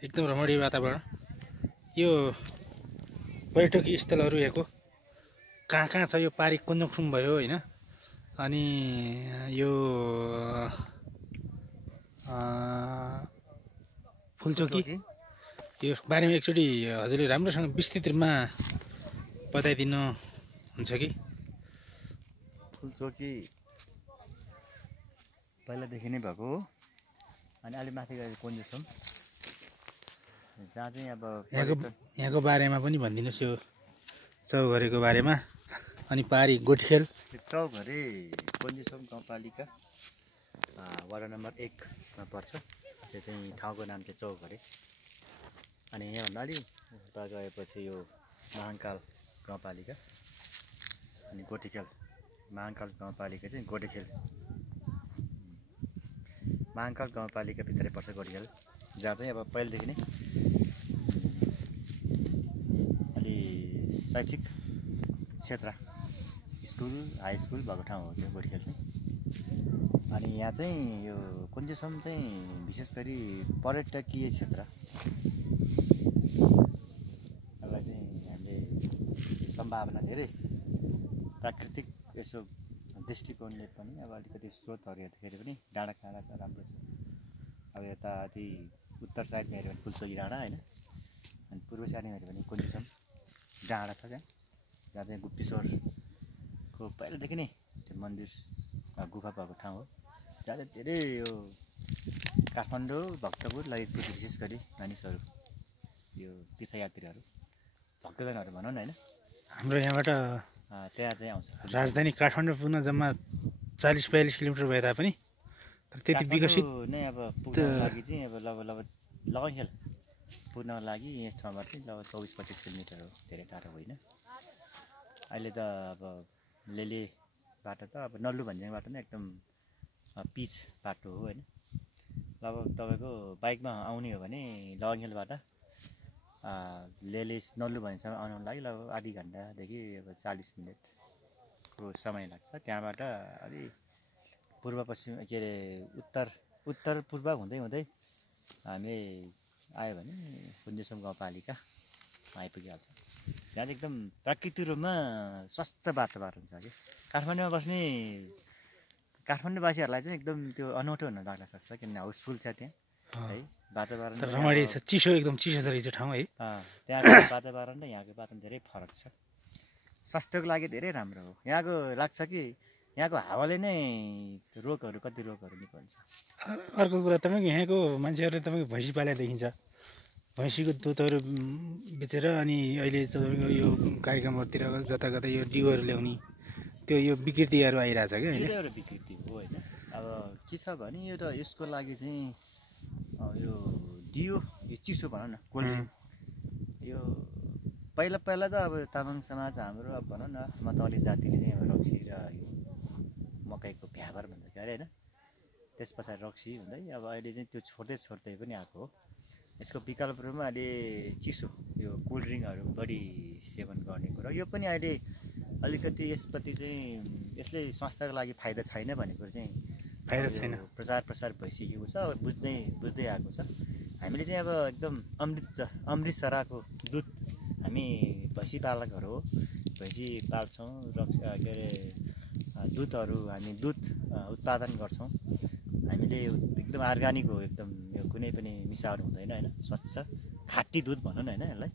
एकदम रमणीय वातावरण। यो पर्यटकीय स्थलहरू यहाँको कहाँ कहाँ छ? यो पारी कुन्जुङसुम भयो होइन, अनि यो फुलचोकी, यो बारेमा एकचोटि हजुरले राम्रोसँग विस्तृत रूपमा बताइदिनु हुन्छ कि? फुलचोकी पहिलादेखि नै भएको हो, अनि अलि माथि गएर कुन्जुङसुम, जहाँ चाहिँ अब यहाँको बारेमा पनि भनिदिनुहोस्, यो चौघरेको बारेमा। अनि पारी गोठखेल। चौघरे कुन्जुङसुम गाउँपालिका वडा नम्बर 1 मा पर्छ। त्यो चाहिँ ठाउँको नाम चाहिँ चौघरे। अनि यहाँभन्दा अलि उता गएपछि यो महाङ्काल गाउँपालिका, अनि गोठखेल। महाङ्काल गाउँपालिका चाहिँ गोठखेल, महाङ्काल गाउँपालिकाभित्रै पर्छ गोठखेल, जहाँ चाहिँ अब पहिलेदेखि नै अलि शैक्षिक क्षेत्र स्कुल हाई स्कुल भएको ठाउँ हो त्यो गोठखेल चाहिँ। अनि यहाँ चाहिँ यो कुन्जुङसुम चाहिँ विशेष गरी पर्यटकीय क्षेत्र, यसलाई चाहिँ हामीले सम्भावना धेरै प्राकृतिक यसो दृष्टिकोणले पनि अब अलिकति स्रोतहरू हेर्दाखेरि पनि डाँडाकाँडा छ, राम्रो छ। अब यता अति उत्तर साइडमा हेऱ्यो भने फुलचोकी डाँडा होइन, अनि पूर्व साइडमा हेऱ्यो भने कुन्जुङसुम डाँडा छ त्यहाँ, जहाँ चाहिँ गुप्तेश्वरको पहिलादेखि नै त्यो मन्दिर गुफा भएको ठाउँ हो, जहाँ चाहिँ धेरै यो काठमाडौँ, भक्तपुर, ललितपुर विशेष गरी मानिसहरू, यो तीर्थयात्रीहरू, भक्तजनहरू भनौँ न होइन, हाम्रो यहाँबाट त्यहाँ चाहिँ आउँछ। राजधानी काठमाडौँ पुग्न जम्मा 40-42 किलोमिटर भए तापनि तर त्यति विकसित नै अब पुग्नको लागि चाहिँ अब लगनखेल पुग्नको लागि यस ठाउँबाट चाहिँ लगभग 24-25 किलोमिटर हो, धेरै टाढो होइन। अहिले त अब लेलेबाट त अब नल्लु भन्ज्याङबाट नै एकदम पिच बाटो हो होइन। लगभग तपाईँको बाइकमा आउने हो भने लगनखेलबाट लेले नल्लु भन्ज्याङसम्म आउनको लागि लगभग आधी घन्टादेखि अब 40 मिनटको समय लाग्छ। त्यहाँबाट अलि पूर्व पश्चिम के अरे उत्तर पूर्व हुँदै हुँदै हामी आयो भने कुन्जुङसुम गाउँपालिका आइपुगिहाल्छ। यहाँ चाहिँ एकदम प्राकृतिक रूपमा स्वच्छ वातावरण छ कि काठमाडौँमा बस्ने काठमाडौँवासीहरूलाई चाहिँ एकदम त्यो अनौठो हुन लाग्न सक्छ, किनभने हाउसफुल छ त्यहाँ है, वातावरण रमणीय छ, चिसो एकदम चिसो छ रहेछ ठाउँ है। त्यहाँको वातावरण र यहाँको वातावरण धेरै फरक छ, स्वास्थ्यको लागि धेरै राम्रो हो। यहाँको लाग्छ कि यहाँको हावाले नै रोगहरू कति रोगहरू निकाल्छ। अर्को कुरा तपाईँको यहाँको मान्छेहरूले तपाईँको भैँसी पालेको देखिन्छ, भैँसीको दुधहरू बेचेर अनि अहिले तपाईँको यो कार्यक्रमहरूतिर जता कतै यो जिउहरू ल्याउने त्यो यो विकृतिहरू आइरहेछ क्या अहिले। एउटा विकृति हो होइन। अब के छ भने यो त यसको लागि चाहिँ यो डियो, यो चिसो भनौँ न, कोल्ड ड्रिङ्क, यो पहिला त अब तामाङ समाज हाम्रो अब भनौँ न मतवाली जातिले चाहिँ अब रक्सी र यो मकैको भ्याबर भन्छ के अरे होइन, त्यस पछाडि रक्सी हुँदै अब अहिले चाहिँ त्यो छोड्दै पनि आएको हो। यसको विकल्प रूपमा अहिले चिसो यो कोल्ड ड्रिङ्कहरू बढी सेवन गर्ने कुरा, यो पनि अहिले अलिकति यसप्रति चाहिँ यसले स्वास्थ्यको लागि फाइदा छैन भन्ने कुरो चाहिँ प्रचार प्रसार भइसकेको छ, बुझ्दै आएको छ। हामीले चाहिँ अब एकदम अमृत सराको दुध, हामी भैँसी पालकहरू हो, भैँसी पाल्छौँ र के अरे दुधहरू हामी दुध उत्पादन गर्छौँ। हामीले एकदम अर्ग्यानिक हो, एकदम यो कुनै पनि मिसावट हुँदैन होइन, स्वच्छ खाटी दुध भनौँ न होइन, यसलाई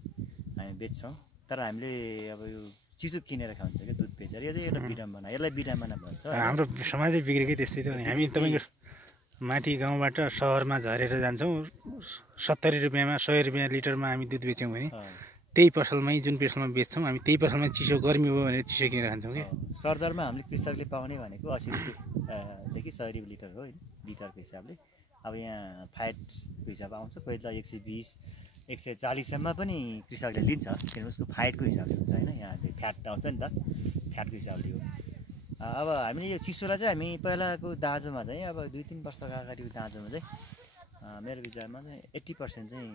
हामी बेच्छौँ। तर हामीले अब यो चिसो किनेर खान्छ क्या दुध बेचेर, यो चाहिँ एउटा विडम्बना, यसलाई विडम्बना भन्छ। हाम्रो समाजै बिग्रेकै त्यस्तै त। हामी तपाईँको माथि गाउँबाट सहरमा झरेर जान्छौँ, 70 रुपियाँमा 100 रुपियाँ लिटरमा हामी दुध बेच्यौँ भने त्यही पसलमै जुन पसलमा बेच्छौँ हामी त्यही पसलमा चिसो गर्मी हो भनेर चिसो किनेर खान्छौँ क्या। सरदरमा हामीले कृषकले पाउने भनेको 80 रुपियाँदेखि 100 रुपियाँ लिटर हो लिटरको हिसाबले। अब यहाँ फ्याटको हिसाब आउँछ, कोही त 120 140सम्म पनि कृषकले लिन्छ, किनभने उसको फाइटको हिसाबले हुन्छ होइन, यहाँ फ्याट आउँछ नि त, फ्याटको हिसाबले हो। अब हामीले यो चिसोलाई चाहिँ हामी पहिलाको दाँजोमा चाहिँ अब 2-3 वर्षको अगाडिको दाँजोमा चाहिँ मेरो विचारमा चाहिँ 80% चाहिँ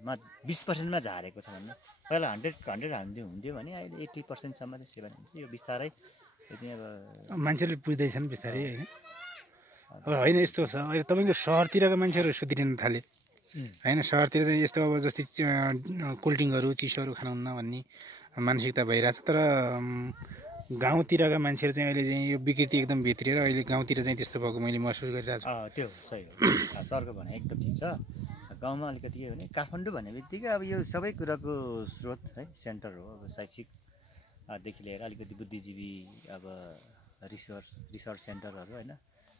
20%मा झारेको छ भन्नु। पहिला 100 हुन्थ्यो भने अहिले 80%सम्म चाहिँ सेवन हुन्छ। यो बिस्तारै यो चाहिँ अब मान्छेले बुझ्दैछन् बिस्तारै होइन। अब होइन यस्तो छ, अहिले तपाईँको सहरतिरको मान्छेहरू सुध्रिन थाले, होइन सहरतिर चाहिँ यस्तो अब जस्तै कोल्ड ड्रिङ्कहरू चिसोहरू खानुहुन्न भन्ने मानसिकता भइरहेछ। तर गाउँतिरका मान्छेहरू चाहिँ अहिले चाहिँ यो विकृति एकदम भित्रिएर अहिले गाउँतिर चाहिँ त्यस्तो भएको मैले महसुस गरिरहेको छु। त्यो सही हो, सरको भने एकदम ठिक छ। गाउँमा अलिकति के भने काठमाडौँ भन्ने बित्तिकै अब यो सबै कुराको स्रोत है सेन्टर हो। अब शैक्षिकदेखि लिएर अलिकति बुद्धिजीवी अब रिसर्च सेन्टरहरू होइन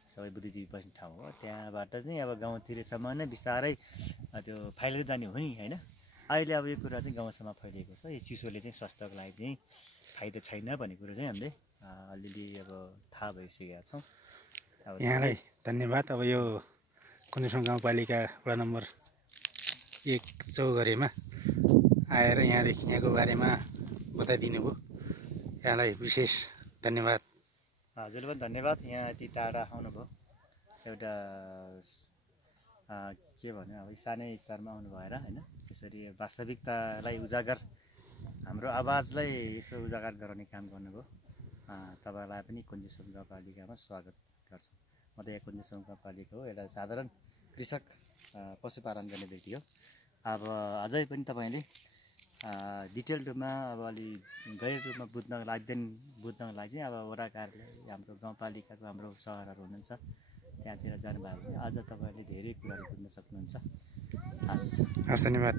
सबै बुद्धिजीवी बस्ने ठाउँ हो। त्यहाँबाट चाहिँ अब गाउँतिरसम्म नै बिस्तारै त्यो फैलिँदै जाने हो नि होइन। अहिले अब यो कुरा चाहिँ गाउँसम्म फैलिएको छ। यो चिसोले चाहिँ स्वास्थ्यको लागि चाहिँ फाइदा छैन भन्ने कुरो चाहिँ हामीले अलिअलि अब थाहा भइसकेका छौँ। यहाँलाई धन्यवाद। अब यो कुन्देश्वर गाउँपालिका वडा नम्बर 1 चौघरेमा आएर यहाँको बारेमा बताइदिनु भयो। यहाँलाई विशेष धन्यवाद। हजुरले पनि धन्यवाद। यहाँ यति टाढा आउनुभयो। एउटा के भन्यो अब सानै स्तरमा आउनु भएर होइन त्यसरी वास्तविकतालाई उजागर हाम्रो आवाजलाई यसो उजागर गराउने काम गर्नुभयो। तपाईँलाई पनि कुन्देश्वर गाउँपालिकामा स्वागत गर्छु। म त यहाँ कुन्देश्वर गाउँपालिका हो, एउटा साधारण कृषक पशुपालन गर्ने व्यक्ति हो। अब अझै पनि तपाईँले डिटेल रूपमा अब अलि गहिरो रूपमा बुझ्नको लागि चाहिँ अब वडा कार्यालय हाम्रो गाउँपालिकाको हाम्रो सहरहरू हुनुहुन्छ त्यहाँतिर जानुभयो भने अझ तपाईँहरूले धेरै कुराहरू बुझ्न सक्नुहुन्छ। हस् धन्यवाद।